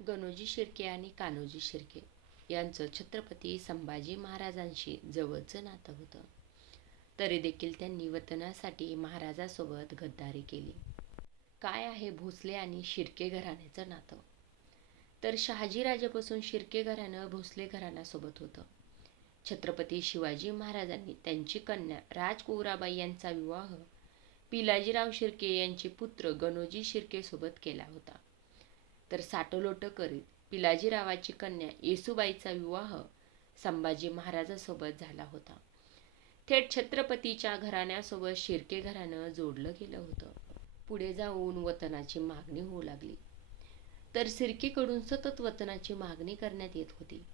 गणोजी शिर्के आणि कान्होजी शिर्के यांचं छत्रपती संभाजी महाराजांशी जवळचं नातं होतं. तरी देखील त्यांनी वतनासाठी महाराजासोबत गद्दारी केली. काय आहे भोसले आणि शिर्के घराण्याचं नातं? तर शहाजीराजापासून शिर्के घराणं भोसले घराण्यासोबत होतं. छत्रपती शिवाजी महाराजांनी त्यांची कन्या राजकुवराबाई यांचा विवाह पिलाजीराव शिर्के यांचे पुत्र गणोजी शिर्केसोबत केला होता. तर साटोलोटं करीत पिलाजीरावाची कन्या येसुबाईचा विवाह संभाजी महाराजासोबत झाला होता. थेट छत्रपतीच्या घराण्यासोबत शिर्के घराणं जोडलं गेलं होतं. पुढे जाऊन वतनाची मागणी होऊ लागली. तर शिर्केकडून सतत वतनाची मागणी करण्यात येत होती.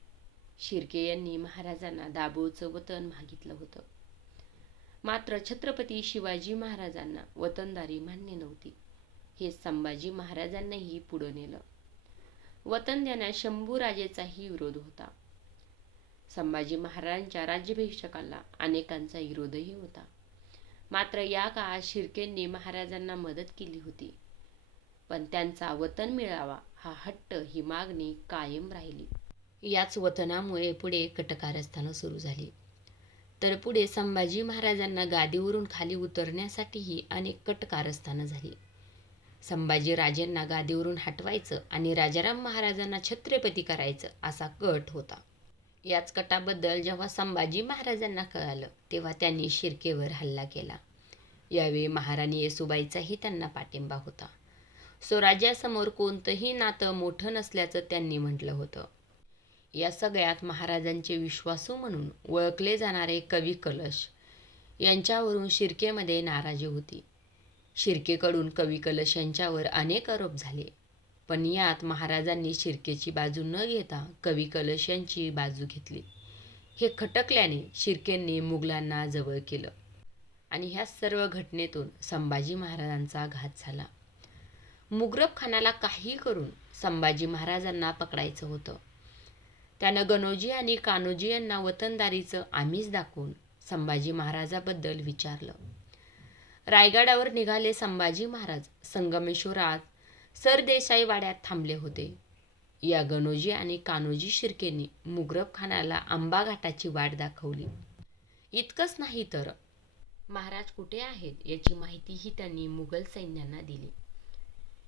शिर्के यांनी महाराजांना दाभोळचं वतन मागितलं होतं. मात्र छत्रपती शिवाजी महाराजांना वतनदारी मान्य नव्हती. हे संभाजी महाराजांनाही पुढं नेलं. वतन देण्यास शंभूराजेचाही विरोध होता. संभाजी महाराजांच्या राज्याभिषेकाला अनेकांचा विरोधही होता. मात्र या काळात शिर्केंनी महाराजांना मदत केली होती. पण त्यांचा वतन मिळावा हा हट्ट ही मागणी कायम राहिली. याच वतनामुळे पुढे कटकारस्थानं सुरू झाली. तर पुढे संभाजी महाराजांना गादीवरून खाली उतरण्यासाठीही अनेक कटकारस्थानं झाली. संभाजीराजेंना गादीवरून हटवायचं आणि राजाराम महाराजांना छत्रपती करायचं असा कट होता. याच कटाबद्दल जेव्हा संभाजी महाराजांना कळालं तेव्हा त्यांनी शिर्केवर हल्ला केला. यावेळी महाराणी येसुबाईचाही त्यांना पाठिंबा होता. स्वराज्यासमोर कोणतंही नातं मोठं नसल्याचं त्यांनी म्हटलं होतं. या सगळ्यात महाराजांचे विश्वासू म्हणून ओळखले जाणारे कवी कलश यांच्यावरून शिर्केमध्ये नाराजी होती. शिर्केकडून कवी कलश यांच्यावर अनेक आरोप झाले. पण यात महाराजांनी शिर्केची बाजू न घेता कवी कलश यांची बाजू घेतली. हे खटकल्याने शिर्केंनी मुघलांना जवळ केलं आणि ह्या सर्व घटनेतून संभाजी महाराजांचा घात झाला. मुग्रब खानाला काही करून संभाजी महाराजांना पकडायचं होतं. त्यानं गणोजी आणि कान्होजी यांना वतनदारीचं आमिष दाखवून संभाजी महाराजाबद्दल विचारलं. रायगडावर निघाले संभाजी महाराज. संगमेश्वरात सरदेसाई वाड्यात थांबले होते. या गणोजी आणि कान्होजी शिर्केने मुग्रब खानाला आंबा घाटाची वाट दाखवली. इतकंच नाही तर महाराज कुठे आहेत याची माहितीही त्यांनी मुघल सैन्यांना दिली.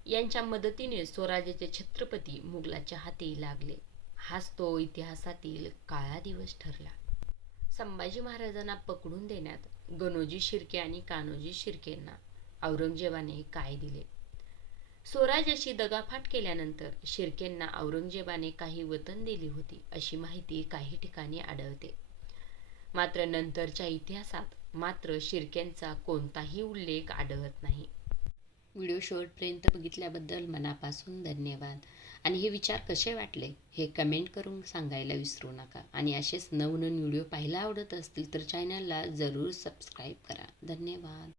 यांच्या मदतीने स्वराज्याचे छत्रपती मुघलाच्या हाती लागले. हाच तो इतिहासातील काळा दिवस ठरला. संभाजी महाराजांना पकडून देण्यात गणोजी शिर्के आणि कान्होजी शिर्केंना औरंगजेबाने काय दिले? स्वराज्याशी दगाफाट केल्यानंतर शिर्केंना औरंगजेबाने काही वतन दिली होती अशी माहिती काही ठिकाणी आढळते. मात्र नंतरच्या इतिहासात मात्र शिर्केंचा कोणताही उल्लेख आढळत नाही. व्हिडिओ शेवटपर्यंत बघितल्याबद्दल मनापासून धन्यवाद. आणि हे विचार कसे वाटले? हे कमेंट करून सांगायला विसरू नका. आणि असेच नवनवीन व्हिडिओ पाहायला आवडत असतील तर चॅनलला जरूर सबस्क्राईब करा. धन्यवाद.